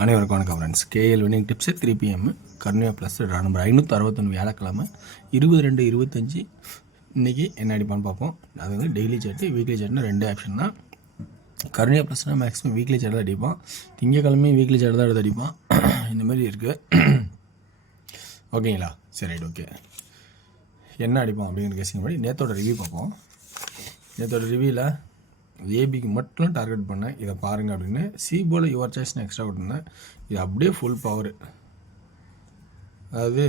அனைவருக்கும் வணக்கம் friends. KL winning tips 3 PM Karunya plus number 561 வியாழக்கிழமை 22-25 இன்றைக்கி என்ன அடிப்பான்னு பார்ப்போம். அது வந்து டெய்லி சேட்டு வீக்லி சேட்னா 2 ஆப்ஷன் தான். கர்னியா ப்ளஸ்னால் மேக்ஸிமம் வீக்லி சேட் தான் அடிப்பான். திங்கக்கிழமையும் வீக்லி சேட் தான் எடுத்து அடிப்பான். இந்த மாதிரி இருக்குது. ஓகேங்களா? சரி, ரைட், ஓகே. என்ன அடிப்பான் அப்படிங்கிற கேசிங்க படி நேற்றோட ரிவ்யூ பார்ப்போம். நேற்றோட ரிவ்யூவில் ஏபிக்கு மட்டும் டார்கெட் பண்ணேன். இதை பாருங்கள் அப்படின்னு சி போல் யுவர் சாய்ஸ் நான் எக்ஸ்ட்ரா கொடுத்துருந்தேன். இது அப்படியே ஃபுல் பவர், அதாவது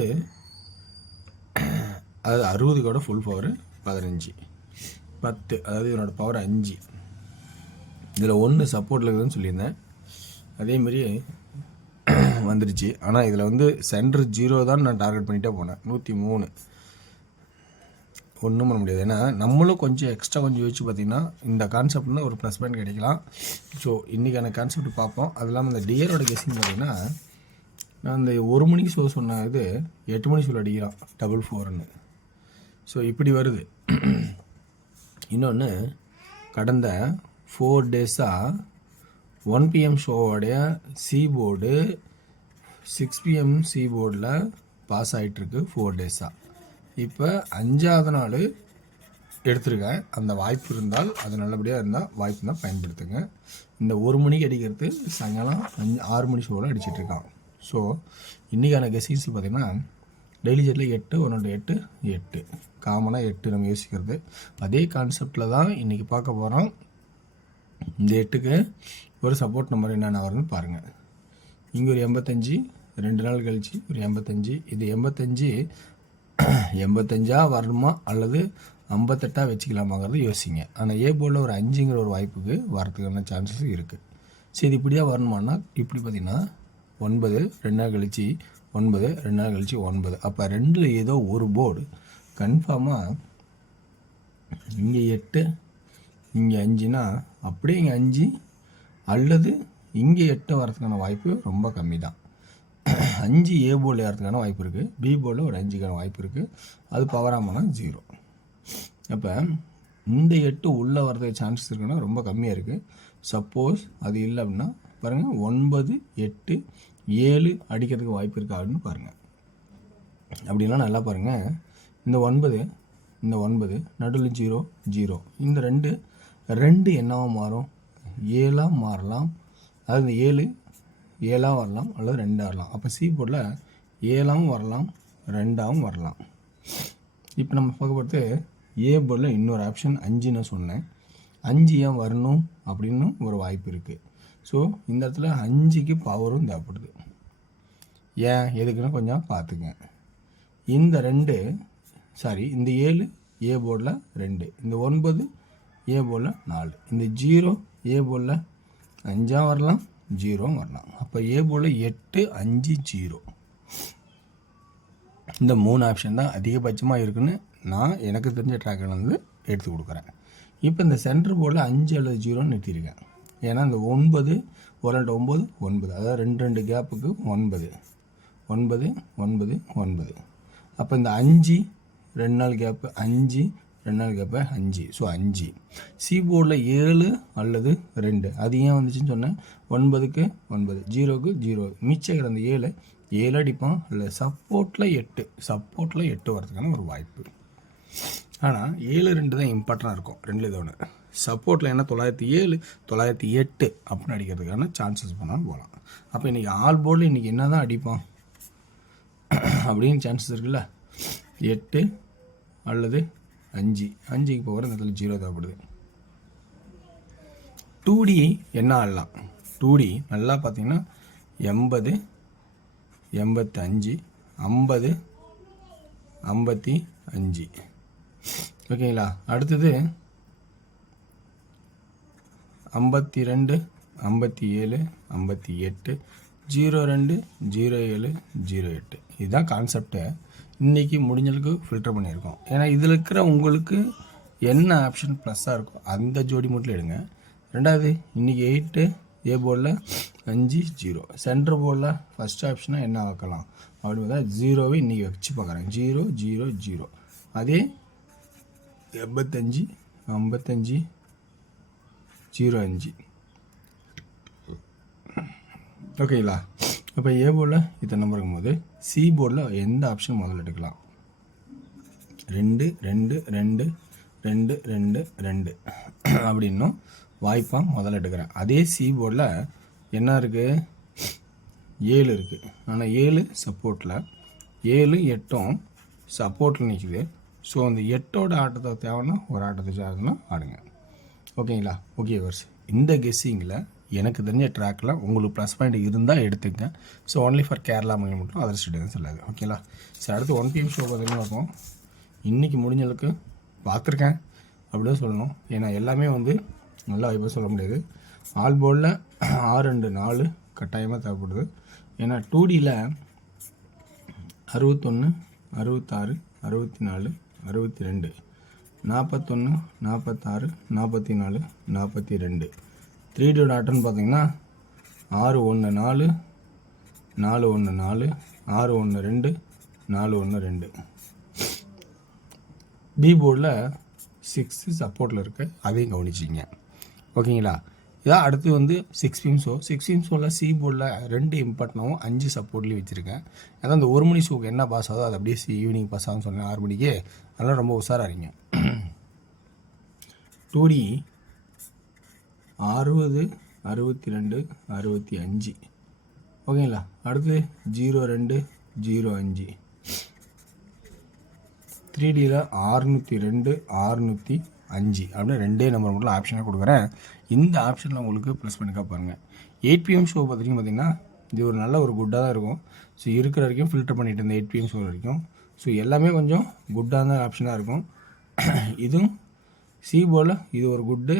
60 கூட ஃபுல் பவர் 15 10, அதாவது இதனோட பவர் 5. இதில் 1 சப்போர்ட்டில் இருக்குதுன்னு சொல்லியிருந்தேன். அதேமாரி வந்துடுச்சு. ஆனால் இதில் வந்து சென்டர் 0 தான் நான் டார்கெட் பண்ணிகிட்டே போனேன். 103 ஒன்றும் பண்ண முடியாது. ஏன்னா நம்மளும் கொஞ்சம் எக்ஸ்ட்ரா கொஞ்சம் யோசிச்சு பார்த்திங்கன்னா இந்த கான்செப்ட்னு ஒரு ப்ளஸ் பாயிண்ட் கிடைக்கலாம். ஸோ இன்றைக்கான கான்செப்ட் பார்ப்போம். அது இல்லாமல் இந்த டியரோட கெஸிங் பார்த்திங்கன்னா நான் இந்த 1 மணிக்கு சொன்ன இது 8 மணிக்கு அடிக்கிறான் 4-4ன்னு. ஸோ இப்படி வருது. இன்னொன்று, கடந்த 4 டேஸாக 1 PM ஷோவோடைய சி போர்டு 6 PM சி போர்டில் பாஸ் ஆகிட்டுருக்கு 4 டேஸாக. இப்போ 5ஆவது நாள் எடுத்துருக்கேன். அந்த வாய்ப்பு இருந்தால், அது நல்லபடியாக இருந்தால் வாய்ப்பு தான் பயன்படுத்துங்க. இந்த 1 மணிக்கு அடிக்கிறது சாயங்காலம் 6 மணி ஷோவில் அடிச்சிட்ருக்கான். ஸோ இன்றைக்கான கெஸிங்ஸ் பார்த்திங்கன்னா டெய்லி ஜெட்டில் 8 1 8 8 காமனாக 8 நம்ம யோசிக்கிறது. அதே கான்செப்டில் தான் இன்றைக்கி பார்க்க போகிறோம். இந்த 8க்கு ஒரு சப்போர்ட் நம்பர் என்னென்ன வருதுன்னு பாருங்கள். இங்கே ஒரு 85, 2 நாள் கழிச்சு ஒரு 85. இது 85 வரணுமா அல்லது 58 வச்சுக்கலாமாங்கிறது யோசிங்க. ஆனால் ஏ போர்டில் ஒரு 5ங்கிற ஒரு வாய்ப்புக்கு வரதுக்கான சான்சஸ் இருக்குது. சரி, இது இப்படியா வரணுமானா இப்படி பார்த்திங்கன்னா 9 2 நாள் கழிச்சு 9 2 நாள் கழிச்சு 9. அப்போ 2ல் ஏதோ ஒரு போர்டு கன்ஃபார்மாக இங்கே 8 இங்கே 5னா அப்படியே இங்கே 5 அல்லது இங்கே 8 வரதுக்கான வாய்ப்பு ரொம்ப கம்மி தான். 5 ஏ போர்டில் ஏறதுக்கான வாய்ப்பு இருக்குது. பி போர்டில் ஒரு 5க்கான வாய்ப்பு இருக்குது. அது பவராமனா 0. அப்போ இந்த 8 உள்ளே வரதுக்கு சான்சஸ் இருக்குன்னா ரொம்ப கம்மியாக இருக்குது. சப்போஸ் அது இல்லை அப்படின்னா பாருங்கள் 9 8 7 அடிக்கிறதுக்கு வாய்ப்பு இருக்கா அப்படின்னு பாருங்கள். அப்படின்னா நல்லா பாருங்கள். இந்த 9 நடுவில் 0 0, இந்த 2 என்னவா மாறும்? 7ஆக மாறலாம். அதாவது இந்த 7 7ஆக வரலாம் அல்லது 2 வரலாம். அப்போ சி போர்டில் 7ஆகவும் வரலாம் 2ஆகவும் வரலாம். இப்போ நம்ம பார்க்கப்படுத்து ஏ போர்டில் இன்னொரு ஆப்ஷன் 5ன்னு சொன்னேன். 5 ஏன் வரணும் அப்படின்னு ஒரு வாய்ப்பு இருக்குது. ஸோ இந்த இடத்துல 5க்கு பவரும் தேவைப்படுது. ஏன் எதுக்குன்னு கொஞ்சம் பார்த்துங்க. இந்த 7 ஏ போர்டில் 2, இந்த 9 ஏ போர்டில் 4, இந்த 0 ஏ போர்டில் 5ஆக வரலாம் 0 வரலாம். அப்போ ஏ போர்டில் 8 5 0 இந்த 3 ஆப்ஷன் தான் அதிகபட்சமாக இருக்குன்னு நான் எனக்கு தெரிஞ்ச ட்ராக்கில் வந்து எடுத்து கொடுக்குறேன். இப்போ இந்த சென்டர் போர்டில் 5 அல்லது 0ன்னு நிறுத்தியிருக்கேன். ஏன்னா இந்த 9 1 2 9 அதாவது 2 கேப்புக்கு 9 9 9 9. அப்போ இந்த 5 2 நாள் கேப்பு 5 2 நாள் கேப்பு 5. ஸோ 5 சி போர்டில் 7 அல்லது 2. அது ஏன் வந்துச்சுன்னு சொன்னேன். 9க்கு 9 0க்கு 0 மிச்சம் கிடந்த 7 அடிப்பான். இல்லை சப்போர்ட்டில் 8 வரதுக்கான ஒரு வாய்ப்பு. ஆனால் 7 2 தான் இம்பார்ட்டண்டாக இருக்கும். 2ல் இது ஒன்று. சப்போர்ட்டில் என்ன 907 908 அப்படின்னு அடிக்கிறதுக்கான சான்சஸ் போனாலும் போகலாம். அப்போ இன்றைக்கி ஆல் போர்டில் இன்றைக்கி என்ன தான் அடிப்பான் அப்படின்னு சான்சஸ் இருக்குல்ல. 8 அல்லது 5க்கு போகிற இந்த இடத்துல 0 தேவைப்படுது. 2D என்ன ஆடலாம்? 2D நல்லா பார்த்தீங்கன்னா 80 85 50 55. ஓகேங்களா? அடுத்தது 52 57 58 02 07 08. இதுதான் கான்செப்டை இன்றைக்கி முடிஞ்சளவுக்கு ஃபில்டர் பண்ணியிருக்கோம். ஏன்னா இதில் இருக்கிற உங்களுக்கு என்ன ஆப்ஷன் ப்ளஸ்ஸாக இருக்கோ அந்த ஜோடி மட்டும் எடுங்க. ரெண்டாவது இன்றைக்கி 8 ஏ போர்டில் 5 0 சென்டர் போர்டில் ஃபஸ்ட் ஆப்ஷனாக என்ன வைக்கலாம் அப்படின்னு பார்த்தா 0வை இன்றைக்கி வச்சு பார்க்குறேன். 0 0 0. அதே 85 55 05 ஓகேங்களா? அப்போ ஏ போர்டில் இத்தனை நம்பர் இருக்கும்போது சி போர்டில் எந்த ஆப்ஷன் முதல்ல எடுக்கலாம்? 2 2 2 2 2 2 அப்படின்னும் வாய்ப்பாக முதல்ல எடுக்கிறேன். அதே சி போர்டில் என்ன இருக்குது? 7 இருக்குது. ஆனால் 7 சப்போர்ட்டில், 7 8ம் சப்போர்ட்டில் நிற்குது. ஸோ அந்த 8ஓட ஆட்டத்தை தேவைன்னா ஒரு ஆட்டத்தை சார்ஜ்னா ஆடுங்க. ஓகேங்களா? ஓகே வர்ஸ், இந்த கெஸ்ஸிங்கில் எனக்கு தெரிஞ்ச ட்ராக்கில் உங்களுக்கு ப்ளஸ் பாயிண்ட் இருந்தால் எடுத்துங்க. ஸோ ஒன்லி ஃபார் கேரளா மணி மட்டும் அதர் ஸ்டேட் சொல்லாது. ஓகேங்களா? சரி, அடுத்து 1 PM ஷோ பார்த்தீங்கன்னா இருக்கும். இன்றைக்கி முடிஞ்சளவுக்கு பார்த்துருக்கேன் அப்படிதான் சொல்லணும். ஏன்னா எல்லாமே வந்து நல்லா வாய்ப்பாக சொல்ல முடியாது. ஆல் போர்டில் 6 2 4 கட்டாயமாக தேவைப்படுது. ஏன்னா 2Dயில் 61 66 64 62 41 46 44 42 3D ஆட்டம்னு பார்த்தீங்கன்னா 6 1 4 4 1 4 6 1 2 4 1 2. பி போர்டில் 6 சப்போர்ட்டில் இருக்குது, அதையும் கவனிச்சிங்க. ஓகேங்களா? இதான் அடுத்து வந்து 6 PM ஷோ. 6 PM ஷோவில் சி போர்டில் 2 இம்பார்ட்டனாகவும் 5 சப்போர்ட்லேயும் வச்சுருக்கேன். அதான் அந்த 1 மணி ஷோக்கு என்ன பாஸ் ஆகுதோ அது அப்படியே ஈவினிங் பாஸ் ஆகும்னு சொன்னேன் 6 மணிக்கு. அதெல்லாம் ரொம்ப உஷாராகிங்க. 2D 60 62 65. ஓகேங்களா? அடுத்து 02 05. 3Dயில் 602 605 அப்படின்னு 2 நம்பர் மட்டும் ஆப்ஷனாக கொடுக்குறேன். இந்த ஆப்ஷனில் உங்களுக்கு ப்ளஸ் பண்ணிக்கா பாருங்கள். 8 PM ஷோ பார்த்தீங்கன்னா இது ஒரு நல்ல ஒரு குட்டாக தான் இருக்கும். ஸோ இருக்கிற வரைக்கும் ஃபில்டர் பண்ணிவிட்டு இந்த 8 PM ஷோ வரைக்கும் ஸோ எல்லாமே கொஞ்சம் குட்டான ஆப்ஷனாக இருக்கும். இதுவும் சி போர்டில் இது ஒரு குட்டு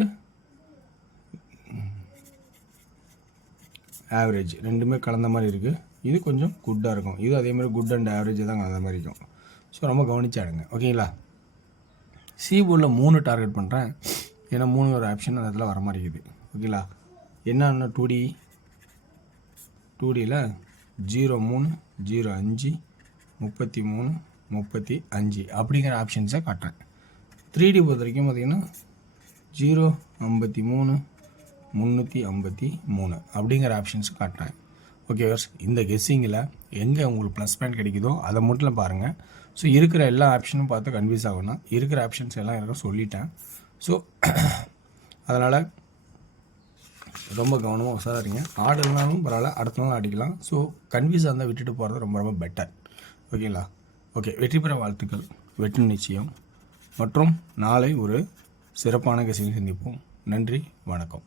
ஆவரேஜ் ரெண்டுமே கலந்த மாதிரி இருக்குது. இது கொஞ்சம் குட்டாக இருக்கும். இது அதே மாதிரி குட் அண்ட் ஆவரேஜ் தான் கலந்த மாதிரி இருக்கும். ஸோ ரொம்ப கவனிச்சாடுங்க. ஓகேங்களா? சி போர்டில் 3 டார்கெட் பண்ணுறேன். ஏன்னா 3 ஒரு ஆப்ஷன் அந்த இடத்துல வர மாதிரி இருக்குது. ஓகேங்களா? என்னன்னா 2Dயில் 03 05 33 35 அப்படிங்கிற ஆப்ஷன்ஸை காட்டுறேன். 3D பொறுத்த வரைக்கும் பார்த்திங்கன்னா 053 353 அப்படிங்கிற ஆப்ஷன்ஸ் காட்டுறேன். ஓகே வர்ஸ், இந்த கெஸ்ஸிங்கில் எங்கே உங்களுக்கு ப்ளஸ் பாயிண்ட் கிடைக்குதோ அதை மட்டும் பாருங்கள். ஸோ இருக்கிற எல்லா ஆப்ஷனும் பார்த்து கன்ஃபியூஸ் ஆகும்னா இருக்கிற ஆப்ஷன்ஸ் எல்லாம் எனக்கு சொல்லிட்டேன். ஸோ அதனால் ரொம்ப கவனமாக உஷாராக ஆடலனாலும் பரவாயில்ல, அடுத்த நாள் அடிக்கலாம். ஸோ கன்ஃபியூஸாக இருந்தால் விட்டுட்டு போகிறது ரொம்ப ரொம்ப பெட்டர். ஓகேங்களா? ஓகே, வெற்றி பெற வாழ்த்துக்கள், வெற்றி நிச்சயம். மற்றும் நாளை ஒரு சிறப்பான கெஸ்ஸிங் சந்திப்போம். நன்றி, வணக்கம்.